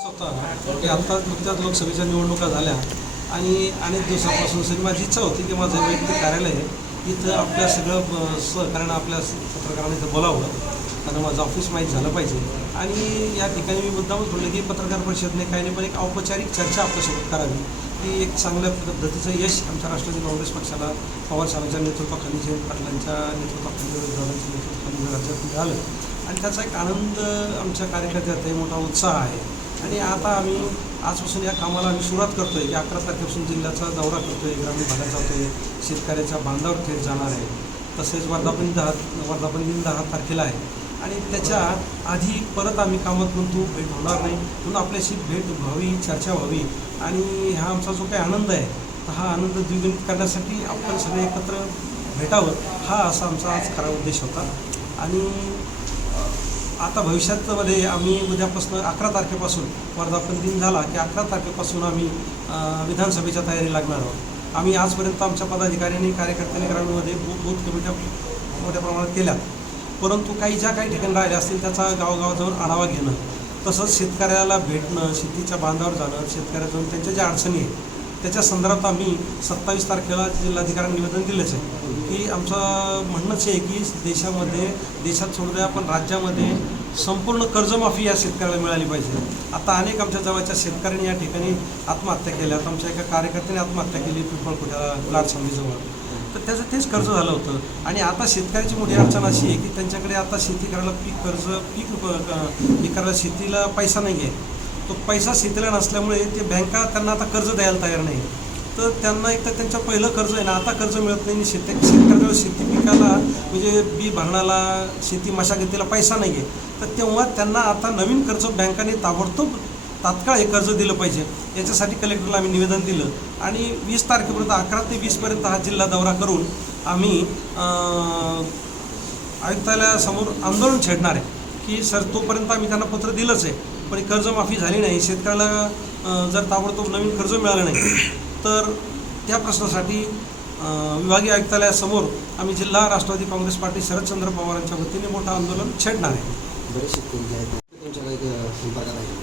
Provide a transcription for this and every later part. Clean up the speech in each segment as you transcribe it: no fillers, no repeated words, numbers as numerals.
की आता नुकत्याच लोकसभेच्या निवडणुका झाल्या आणि अनेक दिवसापासून माझी इच्छा होती की माझं वैयक्तिक कार्यालय इथं आपल्या सगळं सहकार्यानं आपल्या पत्रकारांना इथं बोलावं, कारण माझं ऑफिस माहीत झालं पाहिजे. आणि या ठिकाणी मी मुद्दामच बोलले की पत्रकार परिषदेने काही नाही पण एक औपचारिक चर्चा आपल्यासोबत करावी, की एक चांगल्या पद्धतीचं यश आमच्या राष्ट्रवादी काँग्रेस पक्षाला पवार साहेबांच्या नेतृत्वाखाली, जयंत पाटलांच्या नेतृत्वाखाली, दादांच्या नेतृत्वाखाली राज्यात मिळालं आणि त्याचा एक आनंद आमच्या कार्यकर्त्यात आहे, मोठा उत्साह आहे. आणि आता आम्ही आजपासून या कामाला आम्ही सुरुवात करतो आहे की 11 तारखेपासून जिल्ह्याचा दौरा करतो आहे, ग्रामीण भागात जातो आहे, शेतकऱ्याच्या बांधावर थेट जाणार आहे. तसेच वर्धापन दिन 10 तारखेला आहे आणि त्याच्या आधी परत आम्ही कामात गुंतू, भेट होणार नाही, म्हणून आपल्याशी भेट व्हावी, चर्चा व्हावी आणि हा आमचा जो काही आनंद आहे तर हा आनंद द्विगुणित करण्यासाठी आपण सगळे एकत्र भेटावं, हा असा आमचा आज खरा उद्देश होता. आणि आता भविष्यामध्ये आम्ही उद्यापासून 11 तारखेपासून वर्धापन दिन झाला की 11 तारखेपासून आम्ही विधानसभेच्या तयारी लागणार आहोत. आम्ही आजपर्यंत आमच्या पदाधिकाऱ्यांनी, कार्यकर्त्यांनी ग्रामीणमध्ये बूथ कमिट्या मोठ्या प्रमाणात केल्या, परंतु ज्या काही ठिकाणी राहिल्या असतील त्याचा गावगाव जाऊन आढावा घेणं, तसंच शेतकऱ्याला भेटणं, शेतीच्या बांधावर जाणं, शेतकऱ्या जाऊन त्यांच्या ज्या अडचणी आहेत त्याच्या संदर्भात आम्ही 27 तारखेला जिल्हाधिकाऱ्यांना निवेदन दिलंच आहे की आमचं म्हणणंच आहे की देशात सोडू द्या पण राज्यामध्ये संपूर्ण कर्जमाफी या शेतकऱ्याला मिळाली पाहिजे. आता अनेक आमच्या जवळच्या शेतकऱ्यांनी या ठिकाणी आत्महत्या केल्यात. आमच्या एका कार्यकर्त्याने आत्महत्या केली पिंपळखुट्याला, लाडसांगीजवळ, तर त्याचं तेच कर्ज झालं होतं. आणि आता शेतकऱ्याची मोठी अडचण अशी आहे की त्यांच्याकडे आता शेती करायला करायला शेतीला पैसा नाही आहे. तो पैसा शेतीला नसल्यामुळे ते बँका त्यांना आता कर्ज द्यायला तयार नाही. तर त्यांना एक तर त्यांचं पहिलं कर्ज आहे ना, आता कर्ज मिळत नाही. शेतकऱ्याला शेती पिकाला म्हणजे बी भरणाला, शेती मशागतीला पैसा नाही आहे, तर तेव्हा त्यांना आता नवीन कर्ज बँकांनी ताबडतोब तात्काळ हे कर्ज दिलं पाहिजे. याच्यासाठी कलेक्टरला आम्ही निवेदन दिलं आणि 20 तारखेपर्यंत 11 ते 20पर्यंत हा जिल्हा दौरा करून आम्ही आयुक्तालयासमोर आंदोलन छेडणार आहे की सर तोपर्यंत आम्ही त्यांना पत्र दिलंच आहे पण कर्जमाफी झाली नाही, शेतकऱ्याला जर ताबडतोब नवीन कर्ज मिळालं नाही तर त्या प्रश्नासाठी विभागीय आयुक्तालयासमोर आम्ही जिल्हा राष्ट्रवादी काँग्रेस पार्टी शरदचंद्र पवारांच्या वतीने मोठं आंदोलन छेडणार आहे.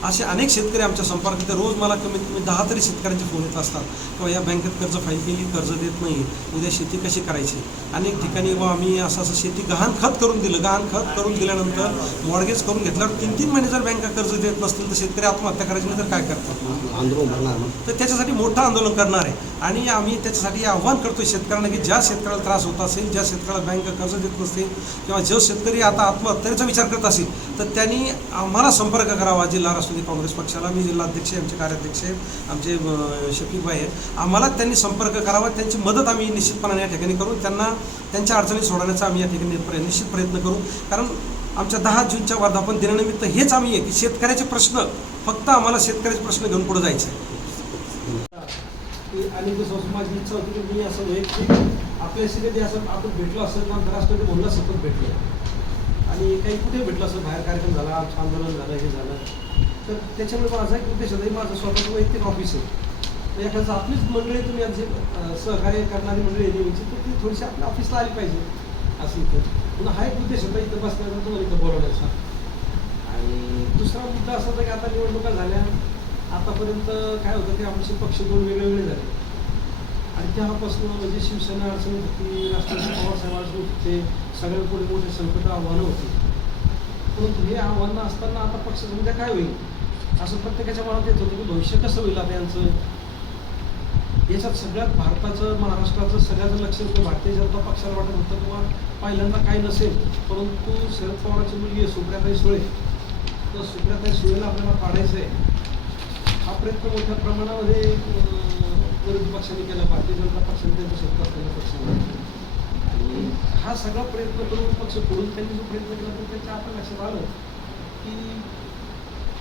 असे अनेक शेतकरी आमच्या संपर्कात, रोज मला कमीत कमी 10 तरी शेतकऱ्यांचे फोन येत असतात किंवा या बँकेत कर्ज फाईल केली, कर्ज देत नाही, उद्या शेती कशी करायची. अनेक ठिकाणी आम्ही असं शेती गहाणखत करून दिलं, गहाणखत करून दिल्यानंतर मॉर्गेज करून घेतल्यावर 3-3 महिने जर बँका कर्ज देत नसतील तर शेतकरी आत्महत्या करायची नाही तर काय करतात, आंदोलन करणार. तर त्याच्यासाठी मोठं आंदोलन करणार आहे आणि आम्ही त्याच्यासाठी आव्हान करतो शेतकऱ्यांना की ज्या शेतकऱ्याला त्रास होत असेल, ज्या शेतकऱ्याला बँक कर्ज देत नसतील किंवा जो शेतकरी आता आत्महत्येचा विचार करत असेल तर त्यांनी आम्हाला संपर्क करावा. जिल्हा राष्ट्रवादी काँग्रेस पक्षाला, मी जिल्हाध्यक्ष, आमचे कार्याध्यक्ष, आमचे शफीकभाई आहेत, आम्हाला त्यांनी संपर्क करावा. त्यांची मदत आम्ही निश्चितपणाने या ठिकाणी करू, त्यांना त्यांच्या अडचणी सोडवण्याचा आम्ही या ठिकाणी निश्चित प्रयत्न करू. कारण आमच्या 10 जूनच्या वर्धापन दिनानिमित्त हेच आम्ही आहे की शेतकऱ्याचे प्रश्न, फक्त आम्हाला शेतकऱ्याचे प्रश्न घेऊन पुढे जायचे. आणि माझी इच्छा होती की मी असं वैयक्तिक आपल्याशी कधी असं आपण भेटलो असेल ना, राष्ट्रवादी भवनला सतत भेटलो आणि काही कुठे भेटलं असं, बाहेर कार्यक्रम झाला, आंदोलन झालं, हे झालं, तर त्याच्यामुळे माझा एक उद्देश होता, माझं स्वतःचं वैयक्तिक ऑफिस आहे, एखादं आपलीच मंडळी, तुम्ही आमचे सहकार्य करणारी मंडळी नेहमीची, तर ती थोडीशी आपल्या ऑफिसला आली पाहिजे असं इथं. पुन्हा हा एक उद्देश होता इथं बसण्याचा, तुम्हाला इथं बोलवण्याचा. आणि दुसरा मुद्दा असा होता की आता निवडणुका झाल्या, आतापर्यंत काय होतं की आमचे पक्ष 2 वेगवेगळे झाले आणि तेव्हापासून म्हणजे शिवसेना अडचणीत होती, राष्ट्रवादी पवार साहेब अडचणीत होते, सगळ्यात पुढे मोठे संकट आव्हानं होती. परंतु हे आव्हानं असताना आता पक्ष उद्या काय होईल असं प्रत्येकाच्या मनात येत होतं की भविष्य कसं होईल आता यांचं. याच्यात सगळ्यात भारताचं, महाराष्ट्राचं सगळ्याचं लक्ष होतं. भारतीय जनता पक्षाला वाटत होतं किंवा पहिल्यांदा काही नसेल, परंतु शरद पवारांची मुलगी आहे सुप्रियाताई सुळे, तर सुप्रियाताई सुळेला आपल्याला काढायचं आहे. हा प्रयत्न मोठ्या प्रमाणामध्ये विरोधी पक्षाने केला, भारतीय जनता पक्षाने त्यांच्या सत्ता असलेल्या पक्षाने, आणि हा सगळा प्रयत्न करून पक्ष फोडून त्यांनी जो प्रयत्न केला तर त्याच्या आपण लक्षात आलं की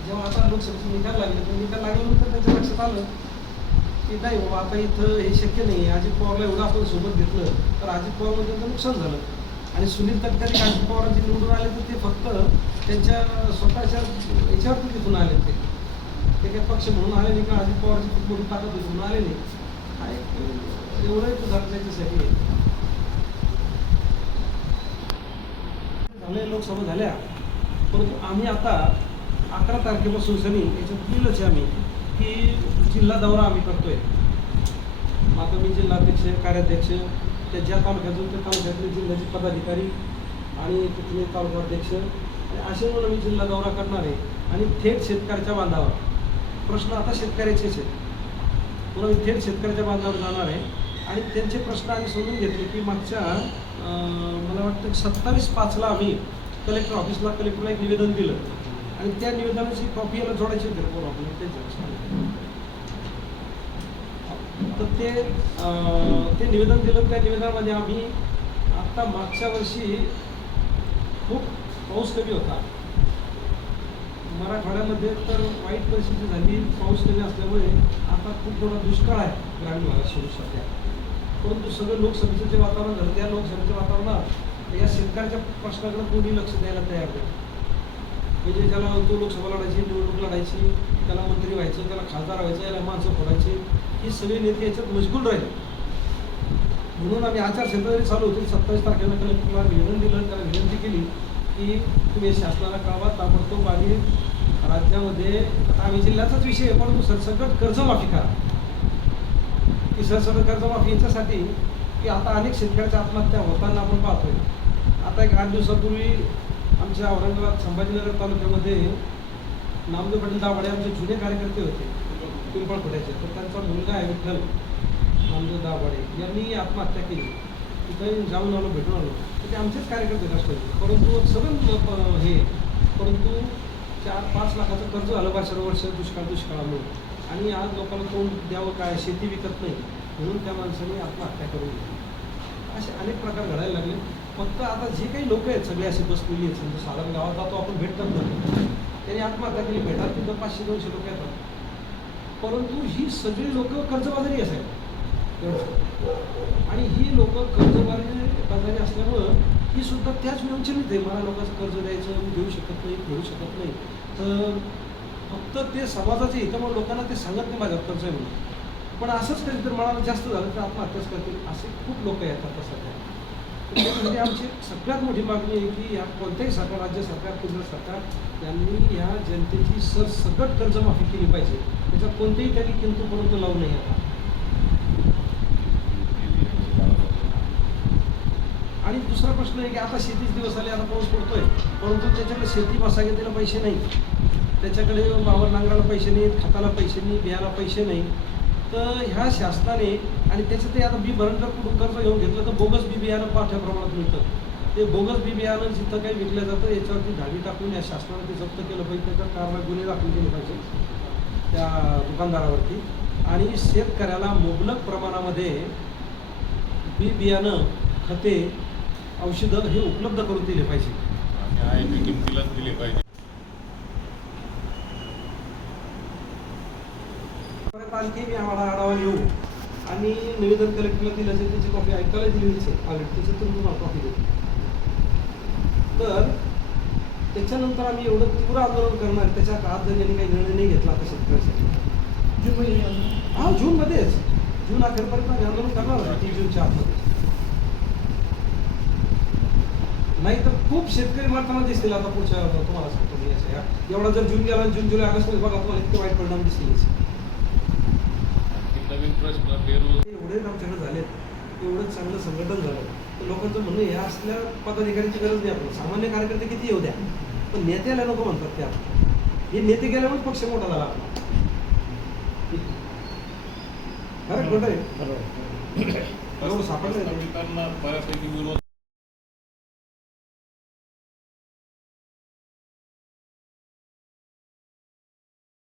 जेव्हा आता लोकसभेचे निकाल लागले, तर निकाल लागल्यानंतर त्यांच्या लक्षात आलं की नाही बाबा आता इथं हे शक्य नाही. अजित पवारला एवढं आपण सोबत घेतलं तर अजित पवारमध्ये त्यांचं नुकसान झालं. आणि सुनील तटकरे अजित पवारांचे निवडून आले तर ते फक्त त्यांच्या स्वतःच्या याच्यावरती तिथून आले, ते काही पक्ष म्हणून आले नाही का अजित पवारची खूप मोठी ताकद होती म्हणून आले नाही. हा एक एवढं एक उदाहरण त्याच्यासाठी झाले. लोकसभा झाल्या, परंतु आम्ही आता 11 तारखेपासून सनी याच्यात लिहिलंच आहे आम्ही की जिल्हा दौरा आम्ही करतोय. आता मी जिल्हाध्यक्ष कार्याध्यक्ष त्या ज्या तालुक्यातून त्या तालुक्यातले जिल्ह्याचे पदाधिकारी आणि तिथले तालुकाध्यक्ष आणि असे म्हणून मी जिल्हा दौरा करणार आहे आणि थेट शेतकऱ्याच्या बांधावर प्रश्न आता शेतकऱ्याचेच आहेत. पुन्हा मी थेट शेतकऱ्याच्या बांधावर जाणार आहे आणि त्यांचे प्रश्न आम्ही समजून घेतले की मागच्या मला वाटतं 27/5ला आम्ही कलेक्टर ऑफिसला कलेक्टरला एक निवेदन दिलं आणि त्या निवेदनाची कॉपी याला जोडायची होती पूर्ण आपण तर ते निवेदन दिलं. त्या निवेदनामध्ये आम्ही आत्ता मागच्या वर्षी खूप पाऊस कमी होता मराठवाड्यामध्ये तर वाईट परिस्थिती झाली. पाऊस कमी असल्यामुळे आता खूप मोठा दुष्काळ आहे ग्रामीण भागात सुरू सध्या. परंतु सगळं लोकसभेचं जे वातावरण झालं त्या लोकसभेच्या वातावरणात या शेतकऱ्याच्या प्रश्नाकडे कोणी लक्ष द्यायला तयार नाही. म्हणजे ज्याला तो लोकसभा लढायची निवडणूक लढायची त्याला मंत्री व्हायचं त्याला खासदार व्हायचं याला माणसं फोडायची ही सगळे नेते याच्यात मशगूल राहिले. म्हणून आम्ही आचारसंहिता जरी चालू होती 27 तारखेला कलेक्टरला निवेदन दिलं त्याला विनंती केली की तुम्ही शासनाला कळवा ताबडतोब आणि राज्यामध्ये आता आम्ही जिल्ह्याचाच विषय आहे परंतु सरसकट कर्जमाफी करा. की सरसकट कर्जमाफी याच्यासाठी की आता अनेक शेतकऱ्याच्या आत्महत्या होताना आपण पाहतोय. आता एक 8 दिवसापूर्वी आमच्या औरंगाबाद संभाजीनगर तालुक्यामध्ये नामदेव पाटील दाभाडे आमचे जुने कार्यकर्ते होते पिंपळखोट्याचे तर त्यांचा मुलगा आहे विठ्ठल नामदेव दाभाडे यांनी आत्महत्या केली. तिथं जाऊन आलो भेटून आलो तर ते आमचेच कार्यकर्ते राष्ट्रवादी परंतु सगळं हे परंतु 4-5 लाखाचं कर्ज आलं 12 वर्ष दुष्काळामुळे आणि आज लोकांना तोंड द्यावं काय शेती विकत नाही म्हणून त्या माणसाने आत्महत्या करून घेतली. असे अनेक प्रकार घडायला लागले. फक्त आता जे काही लोक आहेत सगळे असे बसलेली आहेत समजा साधारण गावात जातो आपण भेटतात ना त्यांनी आत्महत्या केली भेटात तिथं 500-200 लोक येतात. परंतु ही सगळी लोक कर्जबाजारी असायला आणि ही लोक कर्जबाजारी असल्यामुळं ही सुद्धा त्याच विवंचनीत आहे. मला लोकांचं कर्ज द्यायचं मी देऊ शकत नाही तर फक्त ते समाजाचे हितामुळे लोकांना ते सांगत नाही माझ्यावर कर्ज आहे म्हणून. पण असंच कधीतरी मनाला जास्त झालं तर आत्महत्याच करतील असे खूप लोक येतात सध्या. त्याच्यामध्ये आमची सगळ्यात मोठी मागणी आहे की या कोणत्याही सरकार राज्य सरकार केंद्र सरकार यांनी या जनतेची सरसकट कर्जमाफी केली पाहिजे. त्याच्यात कोणतेही त्यांनी किंतु परंतु लावू नये. आता आणि दुसरा प्रश्न आहे की आता शेतीच दिवस आले आता पाऊस पडतोय परंतु त्याच्याकडे शेती मशागतीला पैसे नाही त्याच्याकडे वावर नांगराला पैसे नाहीत खताला पैसे नाही बियाला पैसे नाही. तर ह्या शासनाने आणि त्याचं ते आता बी भरण जर कुठून कर्ज घेऊन घेतलं तर बोगस बी बियाणं मोठ्या प्रमाणात मिळतं. ते बोगस बी बियाणं जिथं काही विकलं जातं याच्यावरती धाडी टाकून या शासनाने ते जप्त केलं पाहिजे. त्याच्यावर कारवाई गुन्हे दाखल केले पाहिजे त्या दुकानदारावरती आणि शेतकऱ्याला मुबलक प्रमाणामध्ये बी बियाणं खते औषधं हे उपलब्ध करून दिले पाहिजे. किमतीलाच दिले पाहिजे. आणखी मी आम्हाला आढावा घेऊ आणि निवेदन कलेक्टरला दिलं असेल त्याची कॉपी ऐकायला दिलेलीच आहे ऑलरेडी त्याच्यातून तुम्हाला कॉपी देतो. तर त्याच्यानंतर आम्ही एवढं तीव्र आंदोलन करणार त्याच्या काळात जर यांनी काही निर्णय नाही घेतला आता शेतकऱ्यासाठी हा जूनमध्येच जून अखेरपर्यंत आम्ही आंदोलन करणार आहे 30 जूनच्या आतमध्ये. नाही तर खूप शेतकरी मारताना दिसतील आता पुढच्या तुम्हाला सांगतो मी याच्या एवढा जर जून गेला जून जुलै ऑगस्टमध्ये बघा तुम्हाला इतके वाईट परिणाम दिसतील. नवीन प्रश्न एवढे आमच्याकडे झालेत एवढं चांगलं संघटन झालं तर लोकांचं म्हणणं या असल्या पदाधिकाऱ्यांची गरज नाही. आपण सामान्य कार्यकर्ते किती येऊ द्या पण नेत्याला नको म्हणतात त्या हे नेते गेल्यामुळे पक्ष मोठा झाला आपला. खरं खोटं आहे सापडलं बऱ्यापैकी विरोध